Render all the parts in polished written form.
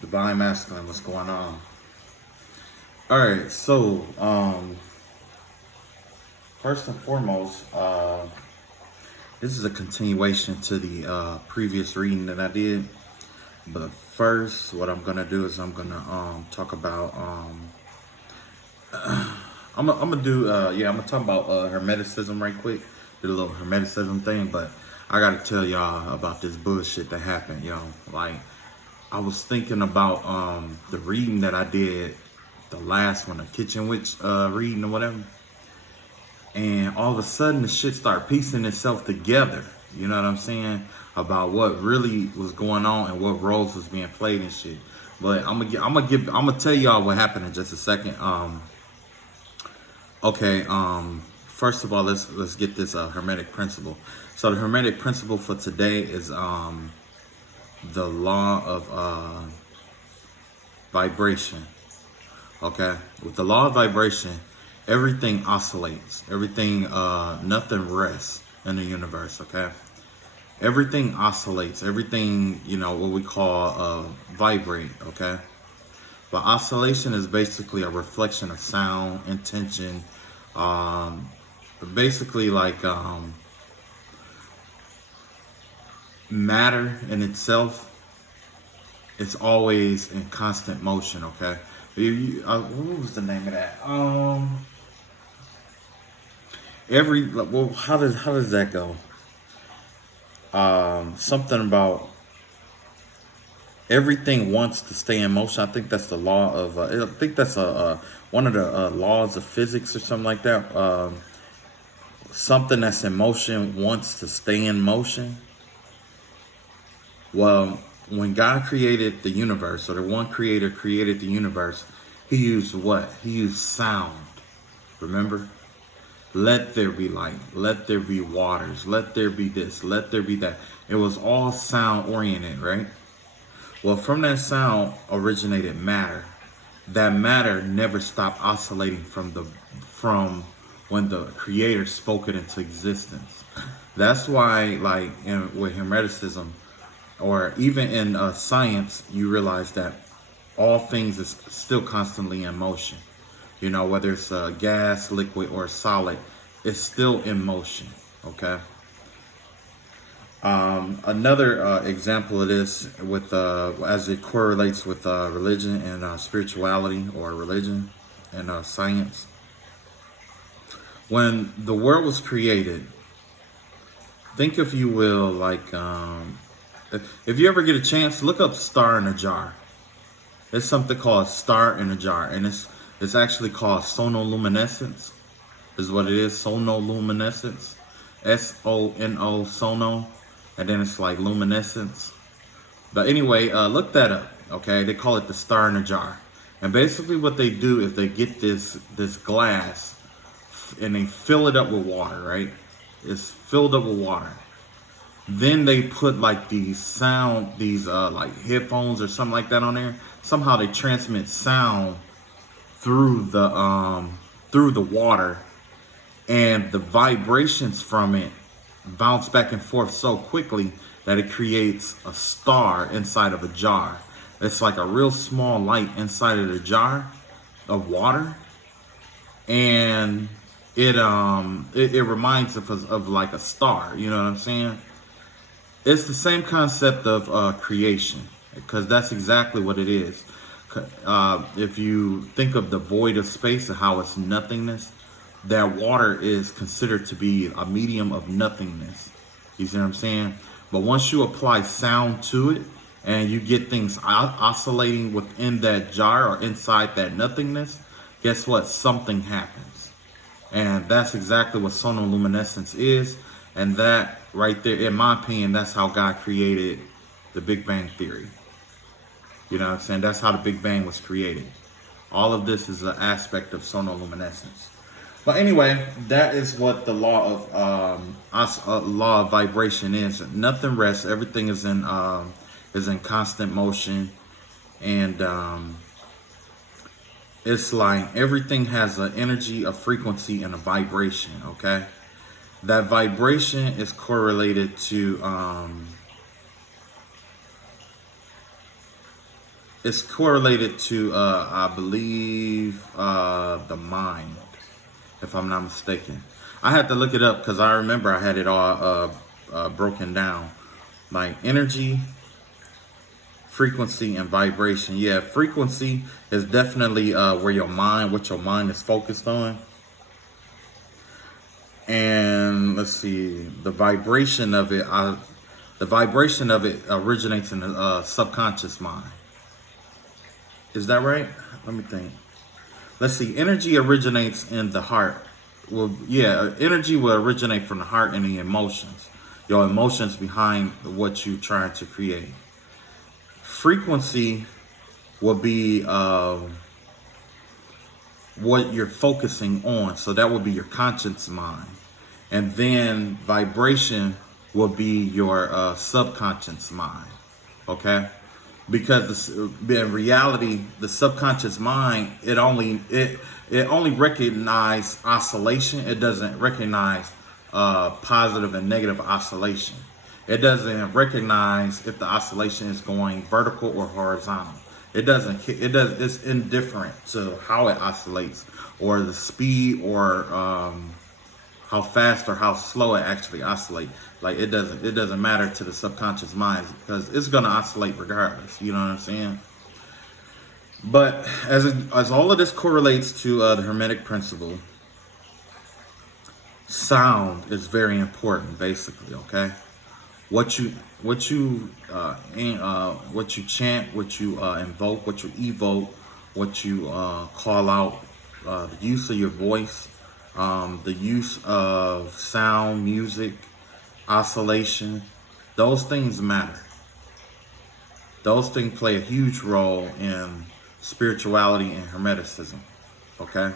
Divine Masculine, what's going on? Alright, so first and foremost, this is a continuation to the previous reading that I did. But first, what I'm gonna do is I'm gonna talk about I'm gonna do I'm gonna talk about Hermeticism right quick. Did a little Hermeticism thing, but I gotta tell y'all about this bullshit that happened, yo. Like, I was thinking about the reading that I did, the last one, the Kitchen Witch reading or whatever, and all of a sudden the shit started piecing itself together. You know what I'm saying? About what really was going on and what roles was being played and shit. But I'm gonna tell y'all what happened in just a second. Okay. First of all, let's get this Hermetic Principle. So the Hermetic Principle for today is the law of vibration. Okay, with the law of vibration, everything oscillates. Everything, nothing rests in the universe. Okay, everything oscillates. Everything, what we call vibrate. Okay, but oscillation is basically a reflection of sound, intention. Um, basically, like matter in itself. It's always in constant motion. Okay. What was the name of that? How does that go? Something about everything wants to stay in motion. I think that's the law of. I think that's one of the laws of physics or something like that. Something that's in motion wants to stay in motion. Well, when God created the universe, or the one creator created the universe, he used what? He used sound. Remember? Let there be light. Let there be waters. Let there be this. Let there be that. It was all sound oriented, right? Well, from that sound originated matter. That matter never stopped oscillating from when the creator spoke it into existence. That's why, like, with Hermeticism, or even in science, you realize that all things is still constantly in motion. Whether it's gas, liquid, or solid, it's still in motion. Okay. Another example of this, with as it correlates with religion and spirituality, or religion and science. When the world was created, think, if you will, like, if you ever get a chance, look up "star in a jar." It's something called "star in a jar," and it's actually called sonoluminescence. Is what it is. Sonoluminescence. SONO, sono, and then it's like luminescence. But anyway, look that up. Okay, they call it the star in a jar, and basically what they do is they get this glass and they fill it up with water. Right, it's filled up with water. Then they put like these like headphones or something like that on there. Somehow they transmit sound through the water, and the vibrations from it bounce back and forth so quickly that it creates a star inside of a jar. It's like a real small light inside of the jar of water, and it reminds us of like a star. You know what I'm saying? It's the same concept of creation, because that's exactly what it is. If you think of the void of space and how it's nothingness, that water is considered to be a medium of nothingness. You see what I'm saying? But once you apply sound to it and you get things oscillating within that jar or inside that nothingness, guess what? Something happens. And that's exactly what sonoluminescence is. And that right there, in my opinion, that's how God created the Big Bang Theory. You know what I'm saying? That's how the Big Bang was created. All of this is an aspect of sonoluminescence. But anyway, that is what the law of vibration is. Nothing rests. Everything is in constant motion, and it's like everything has an energy, a frequency, and a vibration. Okay, that vibration is correlated to It's correlated to, I believe, the mind, if I'm not mistaken. I had to look it up because I remember I had it all broken down. Like energy, frequency, and vibration. Yeah, frequency is definitely what your mind is focused on. And let's see, the vibration of it originates in the subconscious mind. Is that right? Let me think. Let's see. Energy originates in the heart. Well, yeah, energy will originate from the heart and the emotions. Your emotions behind what you're trying to create. Frequency will be what you're focusing on. So that will be your conscious mind. And then vibration will be your subconscious mind. Okay? Because in reality, the subconscious mind, it only recognizes oscillation. It doesn't recognize positive and negative oscillation. It doesn't recognize if the oscillation is going vertical or horizontal. It's indifferent to how it oscillates, or the speed, or how fast or how slow it actually oscillates. Like it doesn't matter to the subconscious mind, because it's gonna oscillate regardless. You know what I'm saying? But as all of this correlates to the Hermetic Principle, sound is very important. Basically, okay. What you chant, what you invoke, what you evoke, what you call out, the use of your voice, the use of sound, music, oscillation, those things matter. Those things play a huge role in spirituality and Hermeticism. Okay.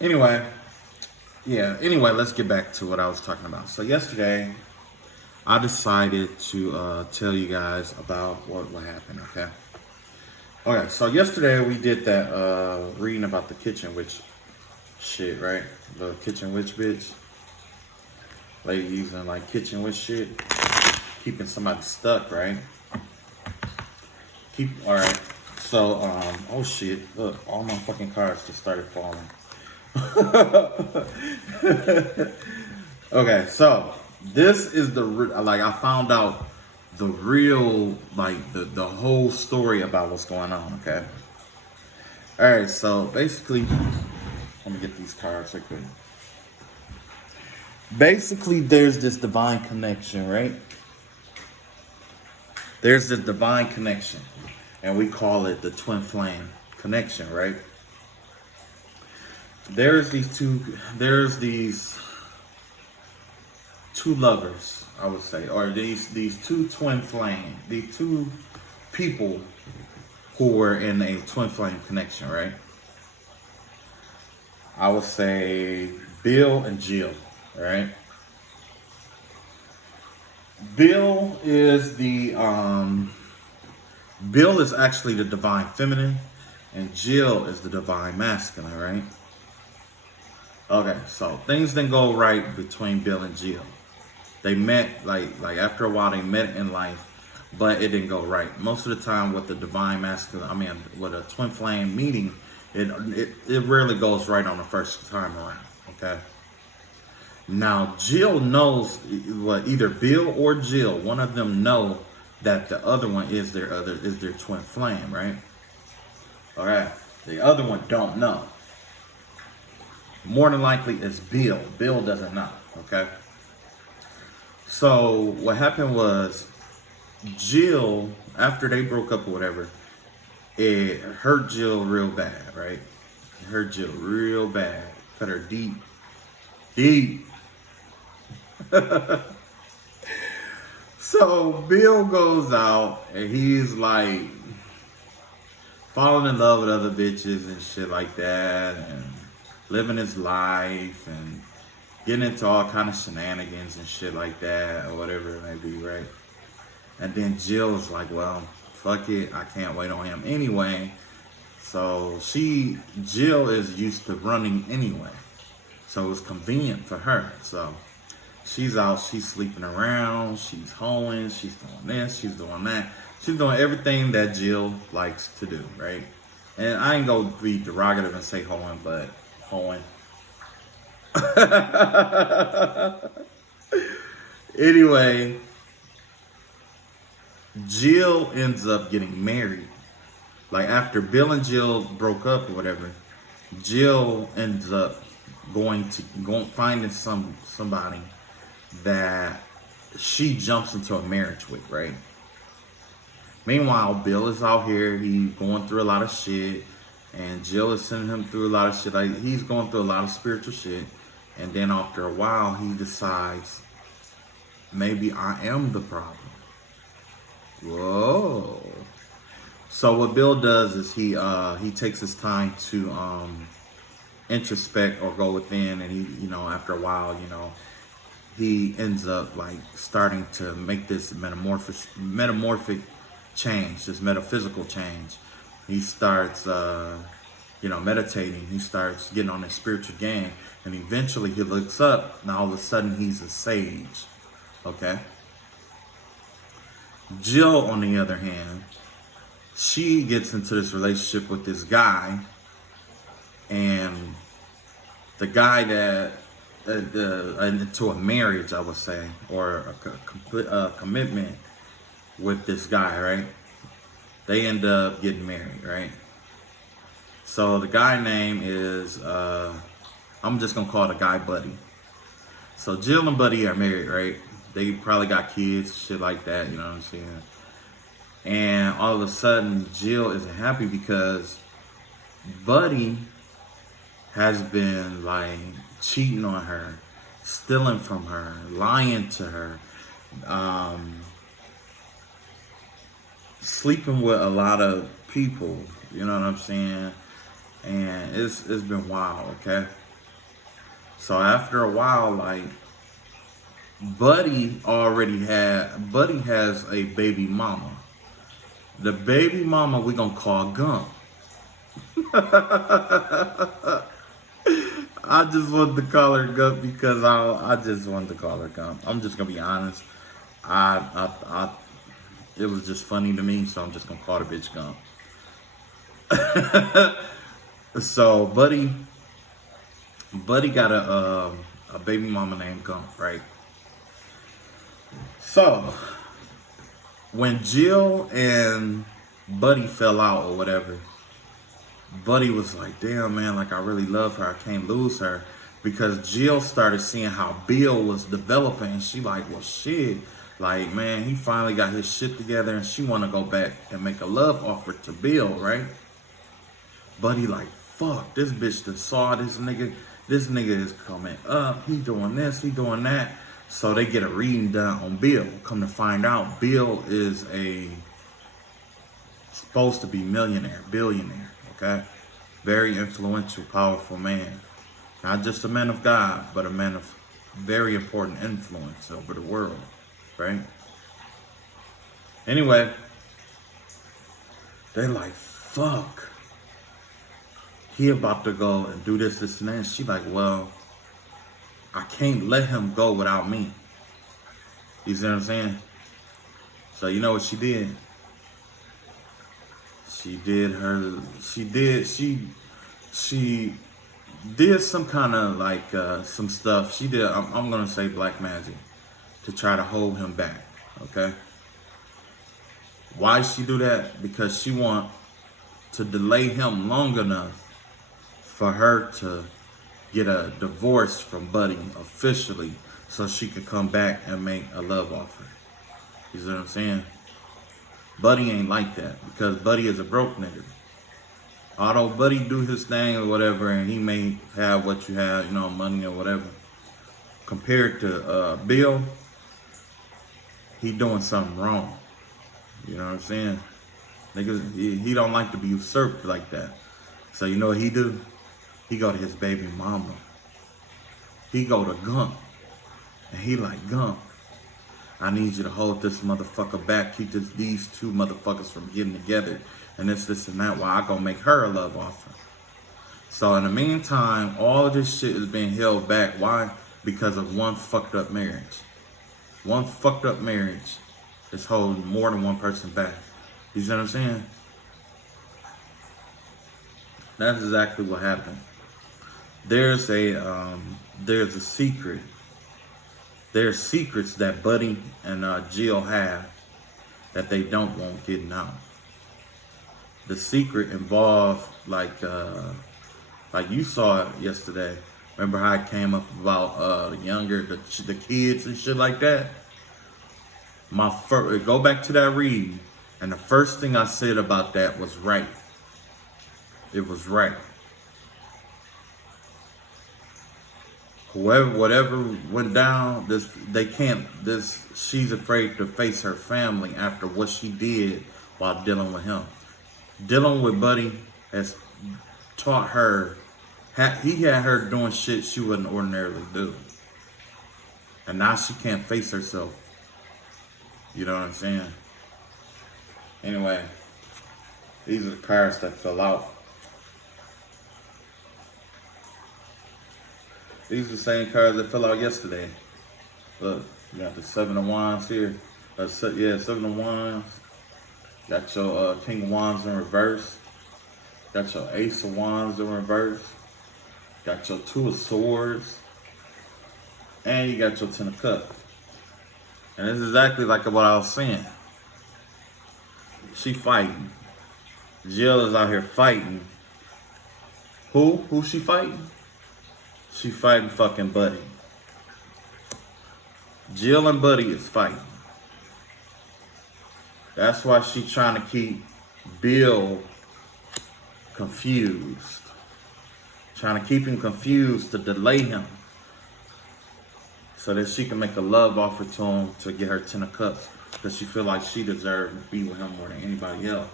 Anyway, let's get back to what I was talking about. So yesterday, I decided to tell you guys about what happened. Okay, so yesterday we did that reading about the kitchen witch shit, right? The kitchen witch bitch. Lady using like kitchen witch shit, keeping somebody stuck, right? Alright. So, oh shit, look, all my fucking cards just started falling. Okay, so this is I found out the real, the whole story about what's going on, okay? Alright, so basically, let me get these cards right quick. Basically, there's this divine connection, right? There's this divine connection, and we call it the twin flame connection, right? There's these two lovers, I would say, or these two twin flame, these two people who were in a twin flame connection, right? I would say Bill and Jill, right? Bill is actually the divine feminine, and Jill is the divine masculine, right? Okay, so things didn't go right between Bill and Jill. They met, like after a while, they met in life, but it didn't go right. Most of the time with the divine masculine, with a twin flame meeting, it rarely goes right on the first time around, okay? Now, Jill knows, either Bill or Jill, one of them know that the other one is their twin flame, right? All right, the other one don't know. More than likely, it's Bill. Bill doesn't know, okay? So what happened was, Jill, after they broke up or whatever, it hurt Jill real bad, right? It hurt Jill real bad. Cut her deep. So Bill goes out and he's like falling in love with other bitches and shit like that, and living his life and getting into all kind of shenanigans and shit like that, or whatever it may be, right? And then Jill's like, well, fuck it, I can't wait on him anyway. So Jill is used to running anyway, so it was convenient for her. So She's out, she's sleeping around, she's hoeing, she's doing this, she's doing that. She's doing everything that Jill likes to do, right? And I ain't gonna be derogative and say hoeing, but hoeing. Anyway, Jill ends up getting married. Like after Bill and Jill broke up or whatever, Jill ends up finding somebody that she jumps into a marriage with, right? Meanwhile, Bill is out here, he's going through a lot of shit, and Jill is sending him through a lot of shit. Like he's going through a lot of spiritual shit, and then after a while, he decides maybe I am the problem. Whoa. So what Bill does is he takes his time to introspect or go within, and he after a while he ends up like starting to make this metamorphic change, this metaphysical change. He starts meditating. He starts getting on his spiritual game, and eventually he looks up, and all of a sudden he's a sage. Okay. Jill, on the other hand, she gets into this relationship with this guy, and the guy that into a marriage, I would say, or a commitment with this guy, right? They end up getting married, right? So the guy name is I'm just gonna call the guy Buddy. So Jill and Buddy are married, right? They probably got kids, shit like that, you know what I'm saying? And all of a sudden, Jill isn't happy because Buddy has been like cheating on her, stealing from her, lying to her, sleeping with a lot of people, you know what I'm saying? And it's been wild, okay? So after a while, like, Buddy has a baby mama. The baby mama we gonna call Gump. I just wanted to call her Gump because I just wanted to call her Gump. I'm just gonna be honest. It was just funny to me, so I'm just gonna call the bitch Gump. So Buddy got a baby mama named Gump, right? So when Jill and Buddy fell out or whatever, Buddy was like, damn, man, like I really love her. I can't lose her. Because Jill started seeing how Bill was developing. And she like, well, shit. Like, man, he finally got his shit together. And she want to go back and make a love offer to Bill, right? Buddy like, fuck, this bitch that saw this nigga. This nigga is coming up. He doing this, he doing that. So they get a reading done on Bill. Come to find out, Bill is supposed to be billionaire, okay? Very influential, powerful man. Not just a man of God, but a man of very important influence over the world, right? Anyway, they like, fuck. He about to go and do this, and that. And she like, well, I can't let him go without me. You see what I'm saying? So you know what she did? She did some kind of like some stuff. She did, I'm gonna say black magic to try to hold him back, okay? Why she do that? Because she want to delay him long enough for her to get a divorce from Buddy officially so she could come back and make a love offer. You see what I'm saying? Buddy ain't like that because Buddy is a broke nigga. Although Buddy do his thing or whatever and he may have what you have, you know, money or whatever. Compared to Bill, he doing something wrong. You know what I'm saying? Niggas, he don't like to be usurped like that. So you know what he do? He go to his baby mama. He go to Gump. And he like, Gump, I need you to hold this motherfucker back. Keep these two motherfuckers from getting together. And this and that. While I gonna make her a love offer. So in the meantime, all of this shit is being held back. Why? because of one fucked up marriage. One fucked up marriage is holding more than one person back. You see what I'm saying? That's exactly what happened. There's a secret. There's secrets that Buddy and Jill have that they don't want getting out. The secret involved like you saw it yesterday. Remember how it came up about the kids and shit like that? Go back to that reading, and the first thing I said about that was right. It was right. Whatever went down, she's afraid to face her family after what she did while dealing with him. Dealing with Buddy has taught her, he had her doing shit she wouldn't ordinarily do. And now she can't face herself. You know what I'm saying? Anyway, these are the cards that fell out. These are the same cards that fell out yesterday. Look, you got the Seven of Wands here. Seven of Wands. Got your King of Wands in reverse. Got your Ace of Wands in reverse. Got your Two of Swords. And you got your Ten of Cups. And this is exactly like what I was saying. She fighting. Jill is out here fighting. Who she fighting? She fighting fucking Buddy. Jill and Buddy is fighting. That's why she's trying to keep Bill confused. Trying to keep him confused to delay him. So that she can make a love offer to him to get her 10 of Cups. Because she feel like she deserves to be with him more than anybody else.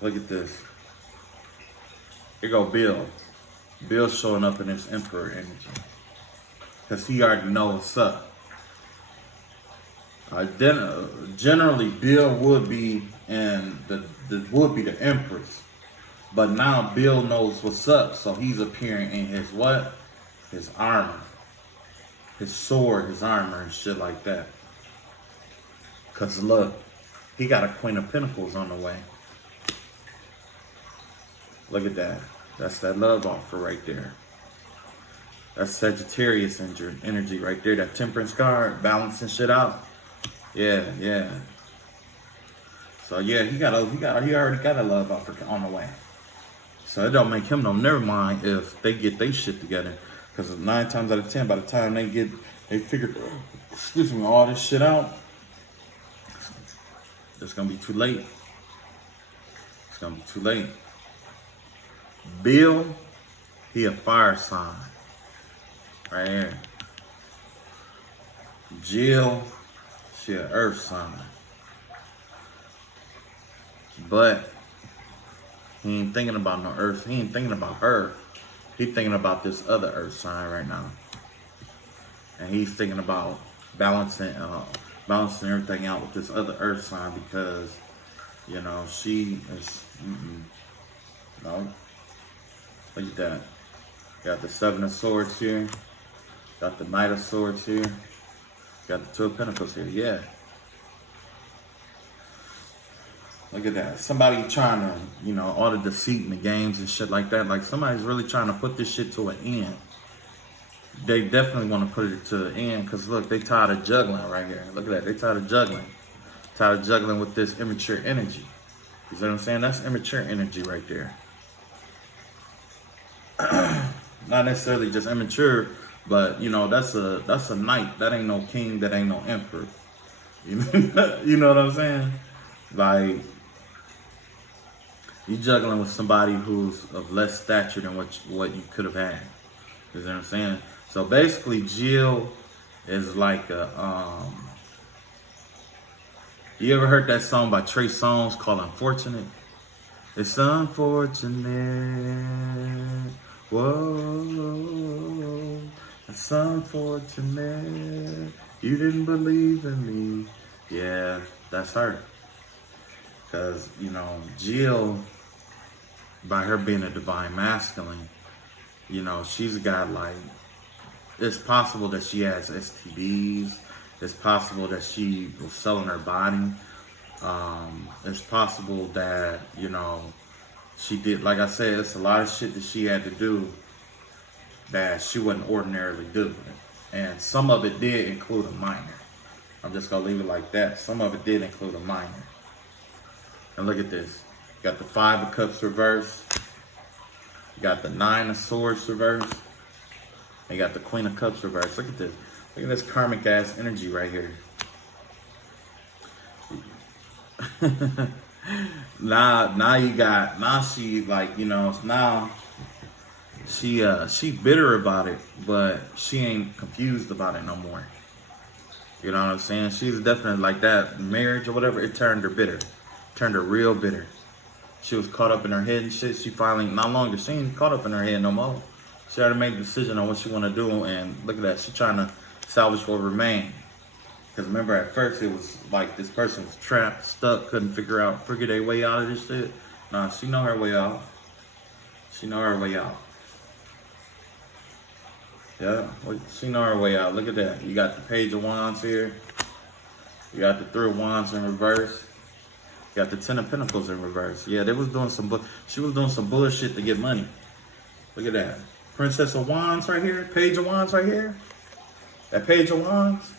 Look at this. Here go Bill. Bill's showing up in his Emperor energy. Because he already knows what's up. Generally, Bill would be the Empress. But now Bill knows what's up. So he's appearing in his what? His armor. His sword, his armor, and shit like that. Because look, he got a Queen of Pentacles on the way. Look at that. That's that love offer right there. That's Sagittarius energy right there. That Temperance card, balancing shit out. Yeah. So yeah, he already got a love offer on the way. So it don't make him no never mind if they get their shit together. Because 9 times out of 10, by the time they figure, all this shit out, it's gonna be too late. It's gonna be too late. Bill, he a fire sign. Right here. Jill, she an earth sign. But he ain't thinking about no earth. He ain't thinking about her. He's thinking about this other earth sign right now. And he's thinking about balancing everything out with this other earth sign because, you know, she is, no. Look at that. Got the Seven of Swords here. Got the Knight of Swords here. Got the Two of Pentacles here. Yeah. Look at that. Somebody trying to, you know, all the deceit in the games and shit like that. Like somebody's really trying to put this shit to an end. They definitely want to put it to an end because look, they tired of juggling right here. Look at that. They tired of juggling. Tired of juggling with this immature energy. You see what I'm saying? That's immature energy right there. Not necessarily just immature, but you know, that's a knight. That ain't no king, that ain't no emperor. You know what I'm saying? Like you juggling with somebody who's of less stature than what you could have had. You know what I'm saying? So basically Jill is like a you ever heard that song by Trey Songz called Unfortunate? It's unfortunate. Whoa, it's unfortunate. You didn't believe in me. Yeah, that's her. Because, you know, Jill, by her being a divine masculine, you know, she's got like, it's possible that she has STDs. It's possible that she was selling her body. It's possible that, you know, she did, like I said, it's a lot of shit that she had to do that she wouldn't ordinarily do. And some of it did include a minor. I'm just gonna leave it like that. Some of it did include a minor. And look at this. You got the 5 of Cups reverse. You got the 9 of Swords reverse. And you got the Queen of Cups reverse. Look at this. Look at this karmic ass energy right here. now she like, you know, now she bitter about it, but she ain't confused about it no more. You know what I'm saying? She's definitely like that marriage or whatever, it turned her bitter. Turned her real bitter. She was caught up in her head and shit. She finally she ain't caught up in her head no more. She had to make a decision on what she wanna do, and look at that, she trying to salvage what remained. Because remember, at first it was like this person was trapped, stuck, couldn't figure their way out of this shit. Nah, she know her way out. She know her way out. Yeah, she know her way out. Look at that. You got the Page of Wands here. You got the 3 of Wands in reverse. You got the 10 of Pentacles in reverse. Yeah, they was doing she was doing some bullshit to get money. Look at that. Princess of Wands right here. Page of Wands right here. That Page of Wands.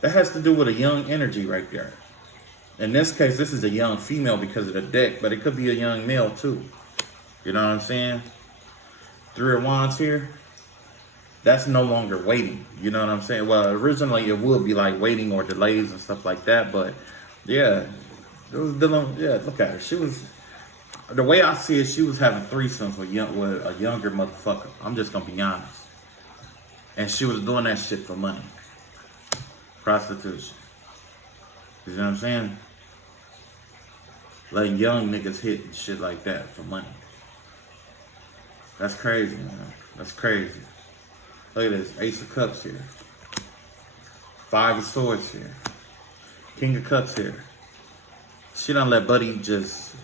That has to do with a young energy right there. In this case, this is a young female because of the deck, but it could be a young male too. You know what I'm saying? 3 of Wands here. That's no longer waiting. You know what I'm saying? Well, originally it would be like waiting or delays and stuff like that, but yeah, it was dealing. Yeah, look at her. She was, the way I see it, she was having threesomes with a younger motherfucker. I'm just gonna be honest. And she was doing that shit for money. Prostitution. You know what I'm saying? Letting young niggas hit and shit like that for money. That's crazy, man. That's crazy. Look at this. Ace of Cups here. 5 of Swords here. King of Cups here. She done let Buddy just...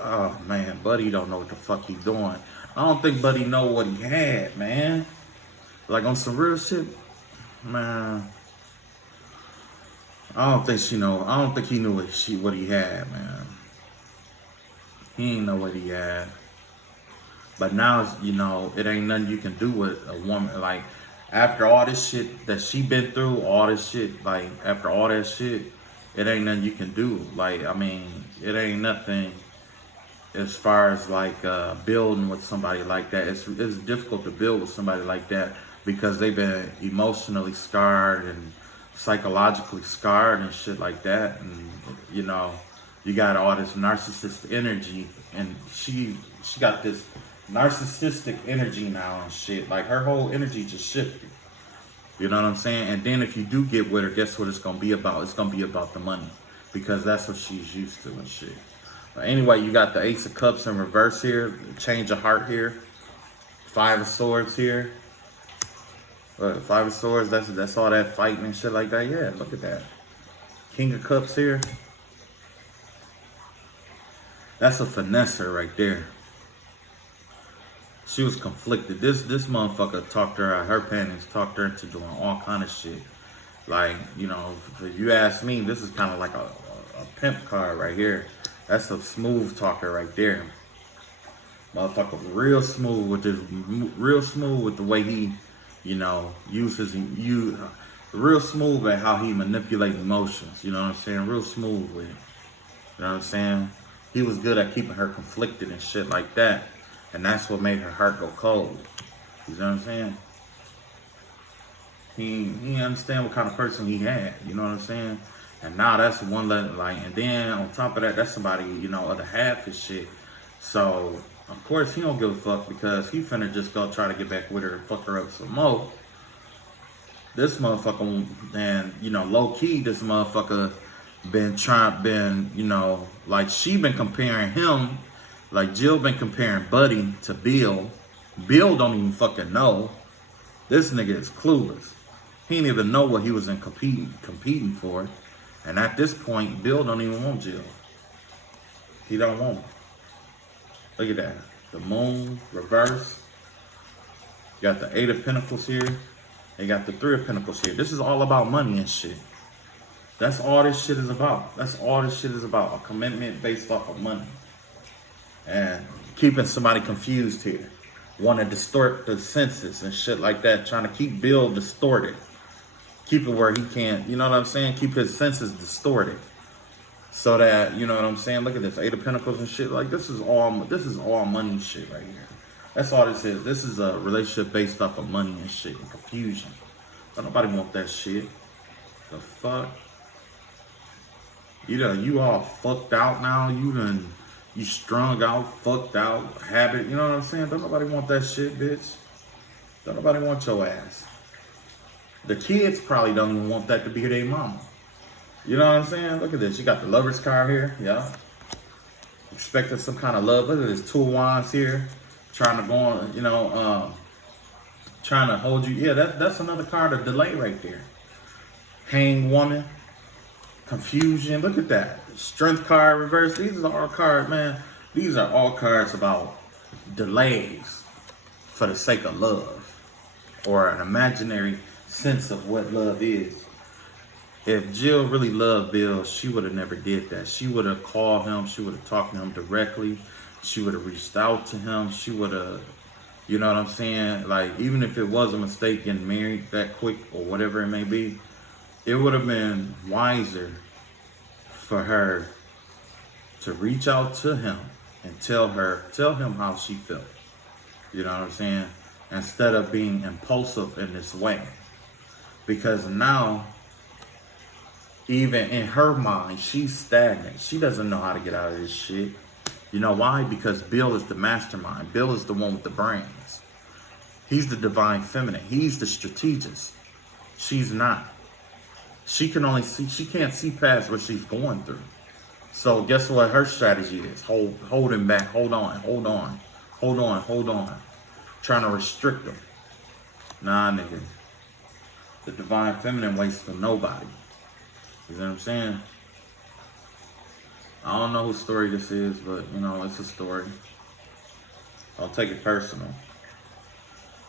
Oh, man. Buddy don't know what the fuck he doing. I don't think Buddy know what he had, man. Like on some real shit. Man... I don't think she know. I don't think he knew what he had, man. He ain't know what he had. But now, you know, it ain't nothing you can do with a woman. Like, after all this shit that she been through, all this shit, like, after all that shit, it ain't nothing you can do. Like, I mean, it ain't nothing as far as, like, building with somebody like that. It's difficult to build with somebody like that because they've been emotionally scarred and psychologically scarred and shit like that. And, you know, you got all this narcissistic energy, and she got this narcissistic energy now and shit. Like, her whole energy just shifted. You know what I'm saying? And then if you do get with her, guess what it's gonna be about? It's gonna be about the money, because that's what she's used to and shit. But anyway, you got the Ace of Cups in reverse here, change of heart here, 5 of Swords here. 5 of Swords, that's all that fighting and shit like that. Yeah, look at that. King of Cups here. That's a finesser right there. She was conflicted. This motherfucker talked her out her panties, talked her into doing all kind of shit. Like, you know, if you ask me, this is kind of like a pimp card right here. That's a smooth talker right there. Motherfucker real smooth with the way he, you know, real smooth at how he manipulates emotions. You know what I'm saying? Real smooth with it. You know what I'm saying? He was good at keeping her conflicted and shit like that. And that's what made her heart go cold. You know what I'm saying? He didn't understand what kind of person he had. You know what I'm saying? And now that's one level, like, and then on top of that, that's somebody, you know, other half his shit. So, of course, he don't give a fuck because he finna just go try to get back with her and fuck her up some more. This motherfucker, and, you know, low key, this motherfucker been, you know, like, she been comparing him, like Jill been comparing Buddy to Bill. Bill don't even fucking know. This nigga is clueless. He didn't even know what he was competing for. And at this point, Bill don't even want Jill. He don't want her. Look at that. The Moon, reverse. You got the 8 of Pentacles here. They got the Three of Pentacles here. This is all about money and shit. That's all this shit is about. That's all this shit is about. A commitment based off of money. And keeping somebody confused here. Want to distort the senses and shit like that. Trying to keep Bill distorted. Keep it where he can't, you know what I'm saying? Keep his senses distorted. So that, you know what I'm saying? Look at this, Eight of Pentacles and shit. Like, this is all money shit right here. That's all this is. This is a relationship based off of money and shit and confusion. Don't nobody want that shit. The fuck? You all fucked out now. You strung out, fucked out, habit. You know what I'm saying? Don't nobody want that shit, bitch. Don't nobody want your ass. The kids probably don't even want that to be their mama. You know what I'm saying? Look at this. You got the Lover's card here. Yeah. Expecting some kind of love. Look at this. Two of Wands here. Trying to go on, you know, trying to hold you. Yeah, that's another card of delay right there. Hanged Woman. Confusion. Look at that. Strength card reverse. These are all cards, man. These are all cards about delays for the sake of love. Or an imaginary sense of what love is. If Jill really loved Bill, she would have never did that. She would have called him. She would have talked to him directly. She would have reached out to him. She would have, you know what I'm saying? Like, even if it was a mistake getting married that quick or whatever it may be, it would have been wiser for her to reach out to him and tell him how she felt. You know what I'm saying? Instead of being impulsive in this way. Because now, even in her mind, she's stagnant. She doesn't know how to get out of this shit. You know why? Because Bill is the mastermind. Bill is the one with the brains. He's the divine feminine. He's the strategist. She's not. She can't see past what she's going through. So guess what her strategy is? Hold him back. Hold on. Trying to restrict him. Nah, nigga. The divine feminine waits for nobody. You know what I'm saying? I don't know whose story this is, but, you know, it's a story. Don't take it personal.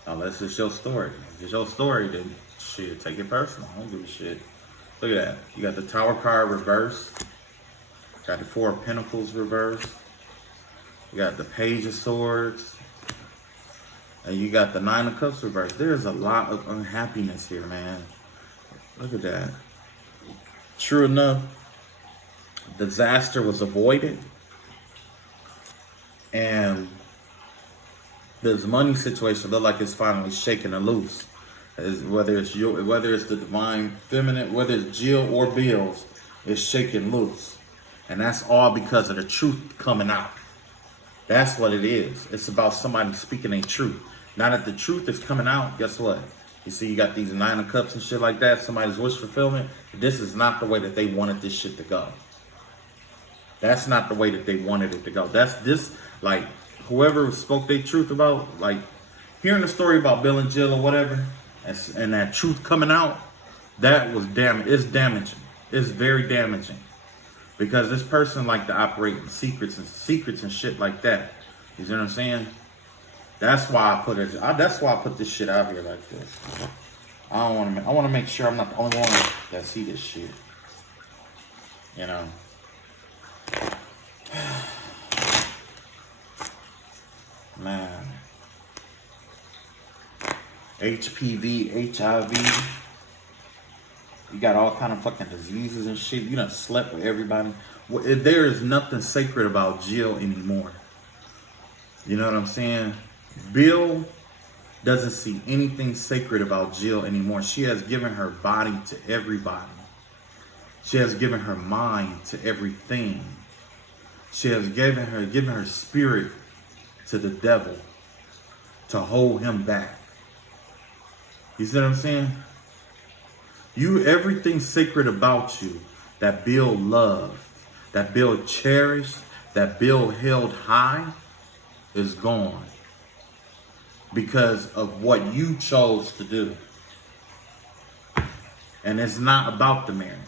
Unless it's your story. If it's your story, then shit, take it personal. I don't give a shit. Look at that. You got the Tower card reversed. Got the Four of Pentacles reversed. You got the Page of Swords. And you got the Nine of Cups reversed. There's a lot of unhappiness here, man. Look at that. True enough, disaster was avoided. And this money situation look like it's finally shaking and loose. Whether it's the divine feminine, whether it's Jill or Bill's, it's shaking loose. And that's all because of the truth coming out. That's what it is. It's about somebody speaking a truth. Now that the truth is coming out, guess what? You see, you got these Nine of Cups and shit like that. Somebody's wish fulfillment. This is not the way that they wanted this shit to go. That's not the way that they wanted it to go. That's this, like, whoever spoke their truth about, like, hearing the story about Bill and Jill or whatever, and that truth coming out, that was it's damaging. It's very damaging. Because this person like to operate in secrets and shit like that. You see what I'm saying? That's why I put it. That's why I put this shit out here like this. I want to make sure I'm not the only one that see this shit. You know. Man. HPV, HIV. You got all kind of fucking diseases and shit. You done slept with everybody. There is nothing sacred about Jill anymore. You know what I'm saying? Bill doesn't see anything sacred about Jill anymore. She has given her body to everybody. She has given her mind to everything. She has given her spirit to the devil to hold him back. You see what I'm saying? Everything sacred about you that Bill loved, that Bill cherished, that Bill held high is gone. Because of what you chose to do. And it's not about the marriage.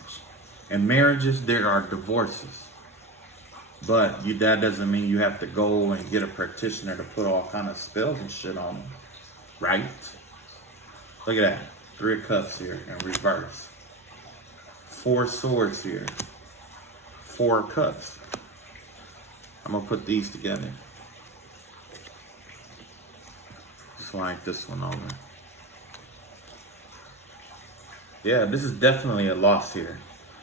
In marriages, there are divorces. But that doesn't mean you have to go and get a practitioner to put all kind of spells and shit on them. Right? Look at that. Three of Cups here in reverse. Four Swords here. Four Cups. I'm going to put these together. Slide this one over. Yeah, this is definitely a loss here.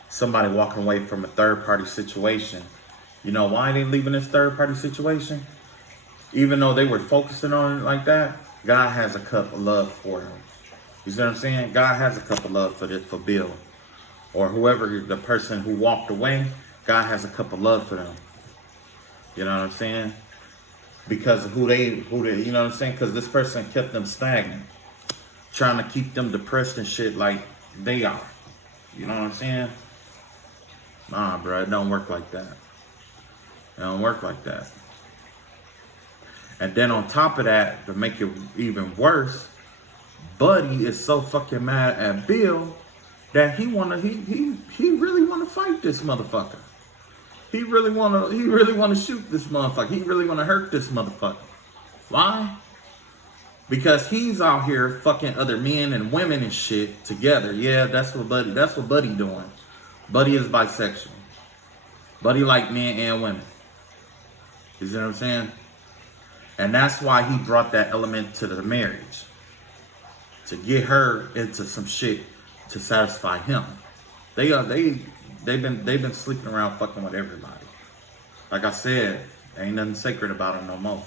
Somebody walking away from a third-party situation. You know why they leaving this third-party situation? Even though they were focusing on it like that, God has a cup of love for them. You see what I'm saying? God has a cup of love for Bill. Or whoever, the person who walked away, God has a cup of love for them. You know what I'm saying? Because of who they, you know what I'm saying? Because this person kept them stagnant. Trying to keep them depressed and shit like they are. You know what I'm saying? Nah, bro, it don't work like that. It don't work like that. And then on top of that, to make it even worse, Buddy is so fucking mad at Bill that he really wanna fight this motherfucker. He really wanna shoot this motherfucker. He really wanna hurt this motherfucker. Why? Because he's out here fucking other men and women and shit together. Yeah, that's what Buddy doing. Buddy is bisexual. Buddy like men and women. You see what I'm saying? And that's why he brought that element to the marriage. To get her into some shit to satisfy him. They've been sleeping around fucking with everybody. Like I said, there ain't nothing sacred about them no more.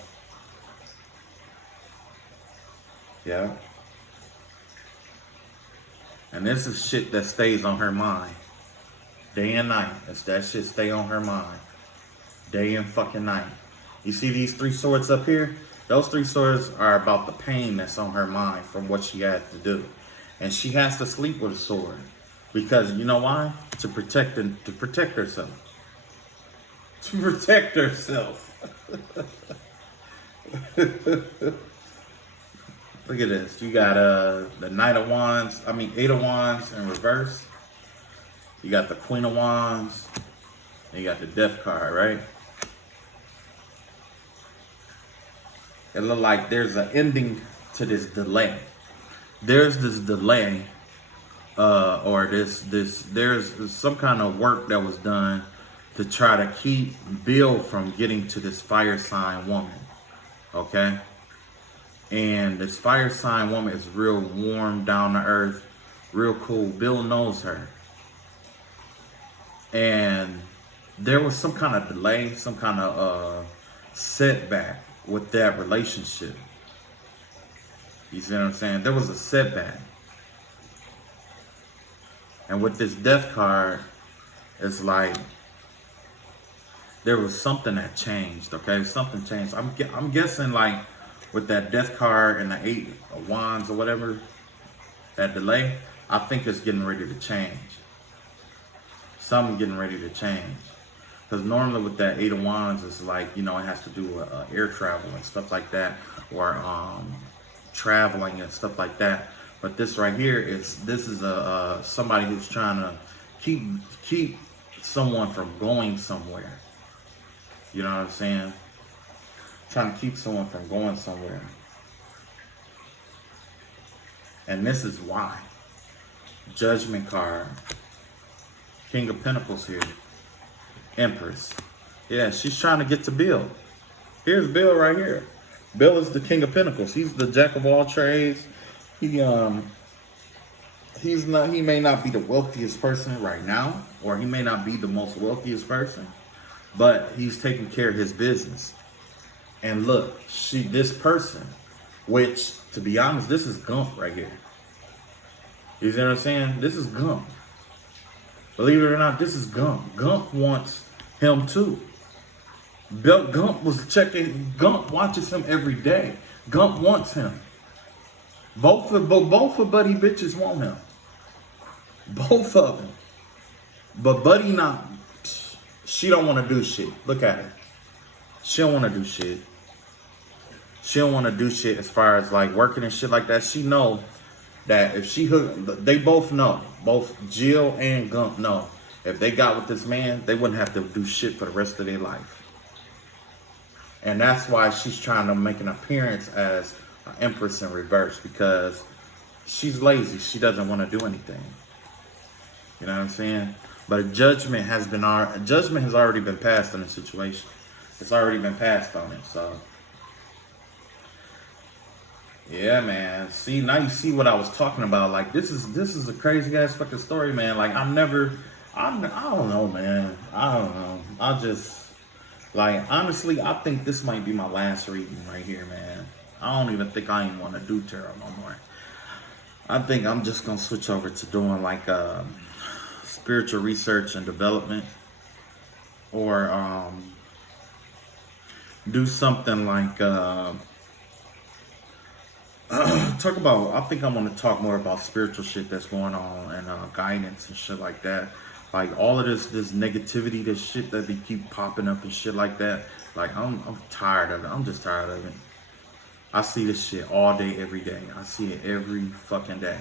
Yeah. And this is shit that stays on her mind. Day and night. It's that shit stay on her mind. Day and fucking night. You see these three swords up here? Those three swords are about the pain that's on her mind from what she had to do. And she has to sleep with a sword. Because you know why? To protect herself. To protect herself. Look at this. You got the Eight of Wands in reverse. You got the Queen of Wands. And you got the Death card, right? It look like there's an ending to this delay. There's this delay, or there's some kind of work that was done to try to keep Bill from getting to this fire sign woman. Okay? And this fire sign woman is real warm, down to earth, real cool. Bill knows her. And there was some kind of delay, some kind of setback with that relationship. You see what I'm saying? There was a setback. And with this Death card, it's like there was something that changed, okay? Something changed. I'm guessing like with that Death card and the Eight of Wands or whatever, that delay, I think it's getting ready to change. Something getting ready to change. Because normally with that Eight of Wands, it's like, you know, it has to do with air travel and stuff like that, or traveling and stuff like that. But this right here is somebody who's trying to keep someone from going somewhere. You know what I'm saying? Trying to keep someone from going somewhere. And this is why. Judgment card. King of Pentacles here. Empress. Yeah, she's trying to get to Bill. Here's Bill right here. Bill is the King of Pentacles. He's the jack of all trades. He may not be the wealthiest person right now, or he may not be the most wealthiest person, but he's taking care of his business. And look, this person, which to be honest, this is Gump right here. You see what I'm saying? This is Gump. Believe it or not, this is Gump. Gump wants him too. Gump watches him every day. Gump wants him. Both of Buddy bitches want him. Both of them. But Buddy not. She don't want to do shit. Look at her. She don't want to do shit. She don't want to do shit as far as like working and shit like that. She know that if she they both know. Both Jill and Gump know. If they got with this man, they wouldn't have to do shit for the rest of their life. And that's why she's trying to make an appearance as an Empress in reverse, because she's lazy. She doesn't want to do anything. You know what I'm saying? But a judgment has already been passed on the situation. It's already been passed on it. So yeah, man. See, now you see what I was talking about. Like this is a crazy ass fucking story, man. Like I don't know, man. I don't know. I just like honestly, I think this might be my last reading right here, man. I don't even think I even want to do tarot no more. I think I'm just gonna switch over to doing like spiritual research and development, or do something like talk about. I think I want to talk more about spiritual shit that's going on and guidance and shit like that. Like all of this negativity, this shit that they keep popping up and shit like that. Like I'm tired of it. I'm just tired of it. I see this shit all day, every day. I see it every fucking day.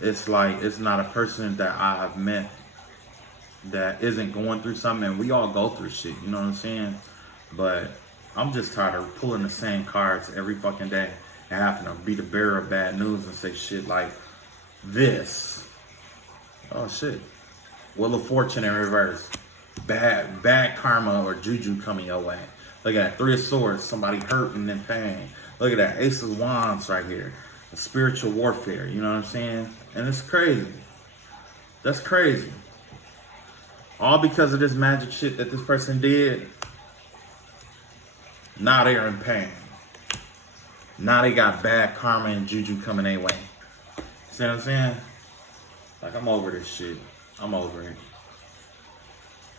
It's like, it's not a person that I have met that isn't going through something. And we all go through shit, you know what I'm saying? But I'm just tired of pulling the same cards every fucking day and having to be the bearer of bad news and say shit like this. Oh shit. Wheel of Fortune in reverse. Bad karma or juju coming your way. Look at that. 3 of Swords. Somebody hurting and pain. Look at that. Ace of Wands right here. The spiritual warfare. You know what I'm saying? And it's crazy. That's crazy. All because of this magic shit that this person did. Now they're in pain. Now they got bad karma and juju coming their way. See what I'm saying? Like, I'm over this shit. I'm over it.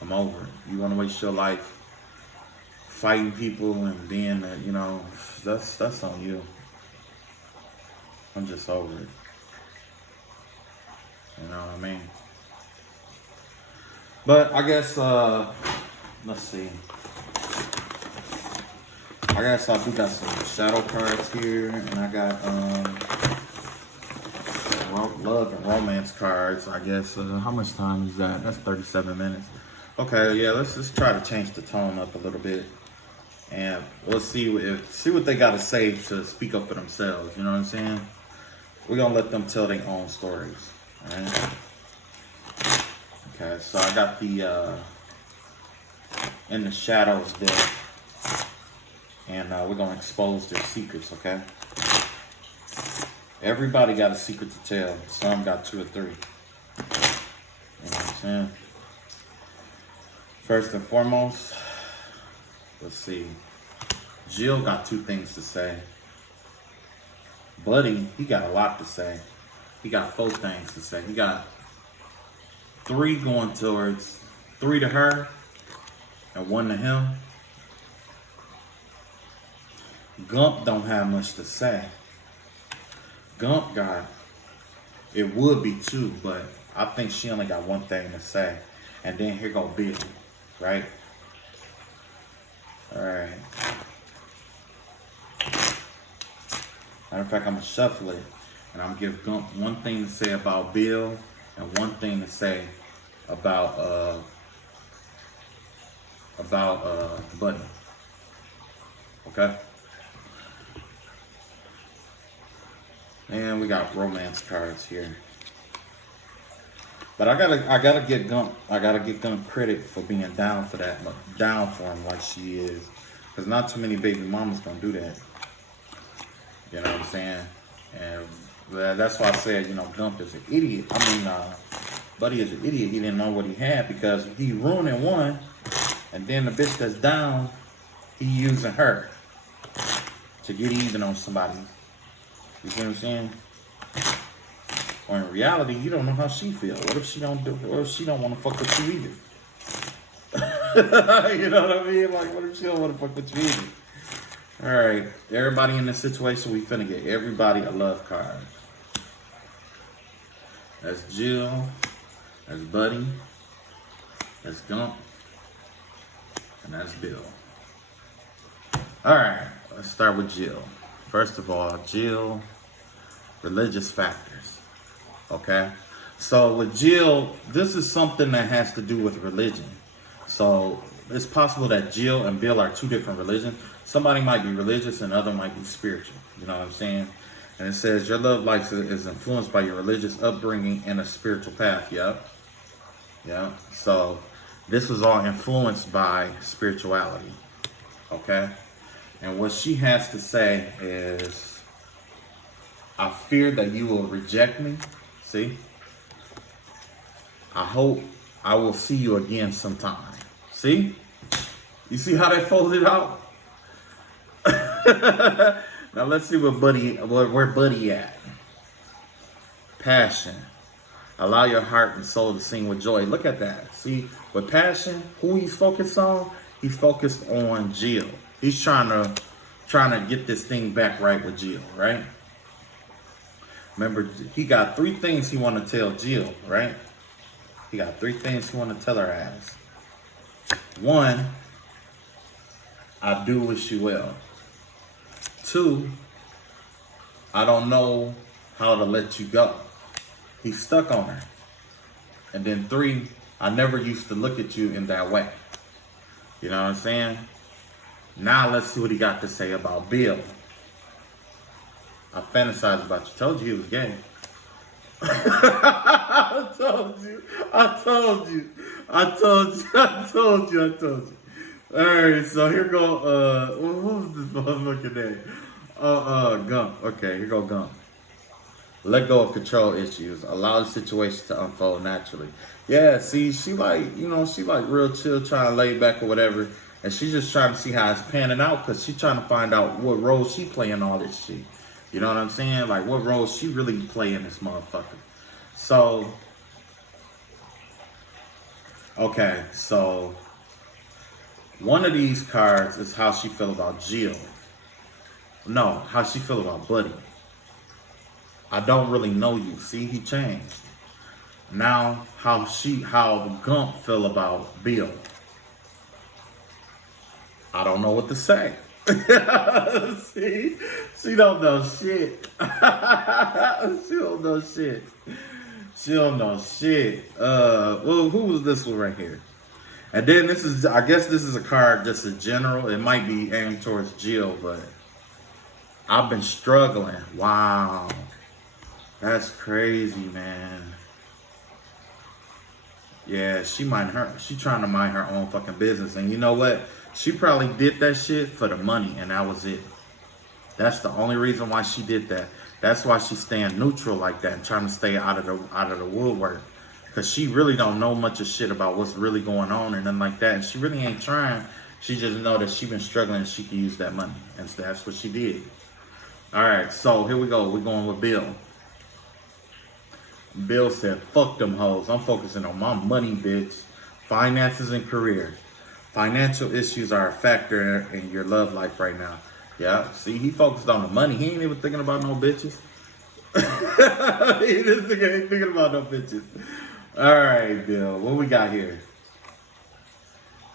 I'm over it. You want to waste your life fighting people and being, you know, that's on you. I'm just over it. You know what I mean? But I guess, let's see. I guess I do got some shadow cards here, and I got love and romance cards. I guess how much time is that? That's 37 minutes. Okay, yeah, let's just try to change the tone up a little bit, and we'll see what they got to say to speak up for themselves. You know what I'm saying? We're gonna let them tell their own stories. All right. Okay, so I got the in the shadows there. And we're going to expose their secrets, okay? Everybody got a secret to tell. Some got 2 or 3. You know what I'm saying? First and foremost, let's see. Jill got 2 things to say. Buddy, he got a lot to say. He got 4 things to say. He got 3 going towards, 3 to her and 1 to him. Gump don't have much to say. Gump got, it would be 2, but I think she only got 1 thing to say. And then here go Bill, right? All right. Matter of fact, I'm gonna shuffle it, and I'm gonna give Gump 1 thing to say about Bill and 1 thing to say about Buddy. Okay. And we got romance cards here. But I gotta get Gump credit for being down for that, down for him like she is. Cause not too many baby mamas gonna do that. You know what I'm saying? And that's why I said, you know, Gump is an idiot. I mean, Buddy is an idiot. He didn't know what he had because he ruining 1, and then the bitch that's down, he using her to get even on somebody. You see what I'm saying? Or in reality, you don't know how she feels. What if she don't want to fuck with you either? You know what I mean? Like, what if she don't want to fuck with you either? All right, everybody in this situation, we finna get everybody a love card. That's Jill. That's Buddy. That's Gump. And that's Bill. All right, let's start with Jill. First of all, Jill, religious factors, okay? So with Jill, this is something that has to do with religion. So it's possible that Jill and Bill are 2 different religions. Somebody might be religious and other might be spiritual, you know what I'm saying? And it says your love life is influenced by your religious upbringing and a spiritual path. Yep. Yeah. So this was all influenced by spirituality. Okay. And what she has to say is, I fear that you will reject me. See? I hope I will see you again sometime. See? You see how they folded out? Now let's see where Buddy at. Passion. Allow your heart and soul to sing with joy. Look at that. See, with passion, who he's focused on? He's focused on Jill. He's trying to get this thing back right with Jill, right? Remember, he got 3 things he want to tell Jill, right? He got 3 things he want to tell her ass. 1, I do wish you well. 2, I don't know how to let you go. He's stuck on her. And then 3, I never used to look at you in that way. You know what I'm saying? Now let's see what he got to say about Bill. I fantasized about you. Told you he was gay. I told you. Alright, so here go, what was this motherfucking name? Gump. Okay, here go Gump. Let go of control issues. Allow the situation to unfold naturally. Yeah, see, she like real chill, trying to lay back or whatever. And she's just trying to see how it's panning out because she's trying to find out what role she play in all this shit. You know what I'm saying? Like, what role she really play in this motherfucker. So, okay, so one of these cards is how she feel about Jill. No, how she feel about Buddy. I don't really know you. See, he changed. Now, how Gump feel about Bill. I don't know what to say. See, she don't know shit. She don't know shit. She don't know shit. Well, who was this one right here? And then this is, I guess this is a card just in general. It might be aimed towards Jill, but I've been struggling. Wow. That's crazy, man. Yeah, she trying to mind her own fucking business. And you know what? She probably did that shit for the money, and that was it. That's the only reason why she did that. That's why she's staying neutral like that and trying to stay out of the woodwork. Because she really don't know much of shit about what's really going on and nothing like that. And she really ain't trying. She just know that she been struggling and she can use that money. And so that's what she did. All right, so here we go. We're going with Bill. Bill said, fuck them hoes. I'm focusing on my money, bitch. Finances and career. Financial issues are a factor in your love life right now. Yeah, see, he focused on the money. He ain't even thinking about no bitches. He ain't thinking about no bitches. All right, Bill, what we got here?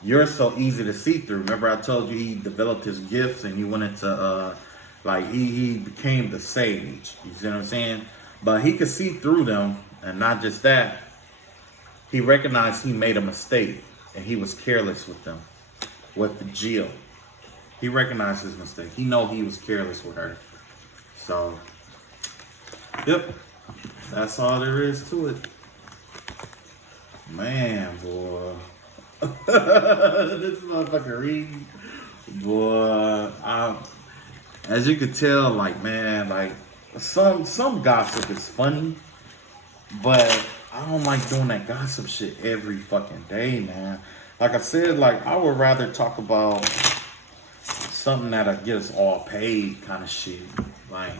You're so easy to see through. Remember I told you he developed his gifts and he went into, he became the sage. You see what I'm saying? But he could see through them, and not just that. He recognized he made a mistake, and he was careless with them, with Jill. He recognized his mistake. He know he was careless with her. So, yep, that's all there is to it. Man, boy. This motherfucker reading. Boy, as you could tell, like, man, like, some gossip is funny, but I don't like doing that gossip shit every fucking day, man. Like I said, like, I would rather talk about something that'll get us all paid kind of shit. Like,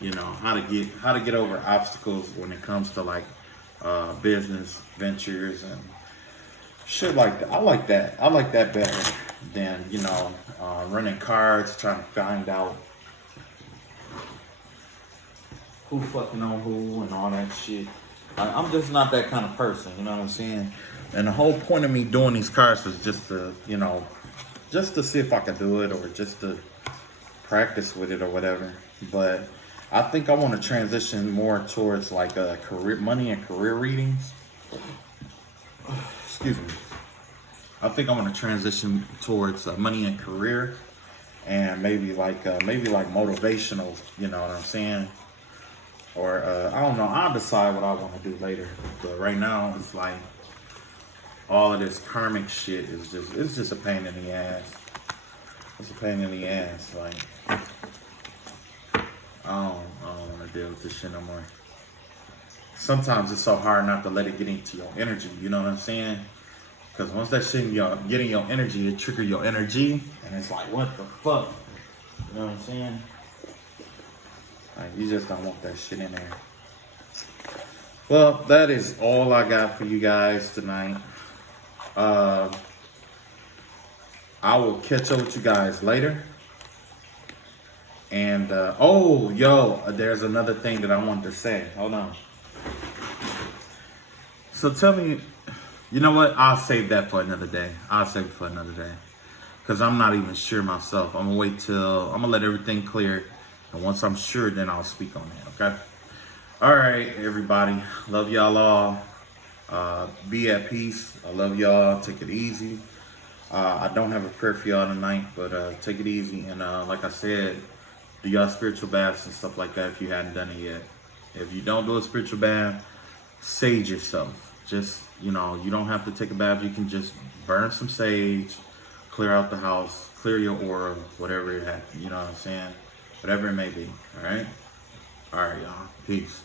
you know, how to get over obstacles when it comes to like business ventures and shit like that. I like that better than, you know, running cards, trying to find out who fucking on who and all that shit. I'm just not that kind of person, you know what I'm saying? And the whole point of me doing these cards was just to, you know, just to see if I could do it or just to practice with it or whatever. But I think I want to transition more towards like money and career readings. Excuse me. I think I want to transition towards money and career and maybe like motivational, you know what I'm saying? Or I don't know. I'll decide what I want to do later. But right now, it's like all of this karmic shit is just a pain in the ass. It's a pain in the ass. Like I don't want to deal with this shit no more. Sometimes it's so hard not to let it get into your energy. You know what I'm saying? Because once that shit get in your energy, it trigger your energy, and it's like, what the fuck? You know what I'm saying? Like, you just don't want that shit in there. Well, that is all I got for you guys tonight. I will catch up with you guys later. And, there's another thing that I want to say. Hold on. So tell me, you know what? I'll save that for another day. Because I'm not even sure myself. I'm going to let everything clear. And once I'm sure, then I'll speak on it, okay? All right, everybody. Love y'all all. Be at peace. I love y'all. Take it easy. I don't have a prayer for y'all tonight, but take it easy. And like I said, do y'all spiritual baths and stuff like that if you hadn't done it yet. If you don't do a spiritual bath, sage yourself. Just, you don't have to take a bath. You can just burn some sage, clear out the house, clear your aura, whatever it had, you know what I'm saying? Whatever it may be, all right? All right, y'all. Peace.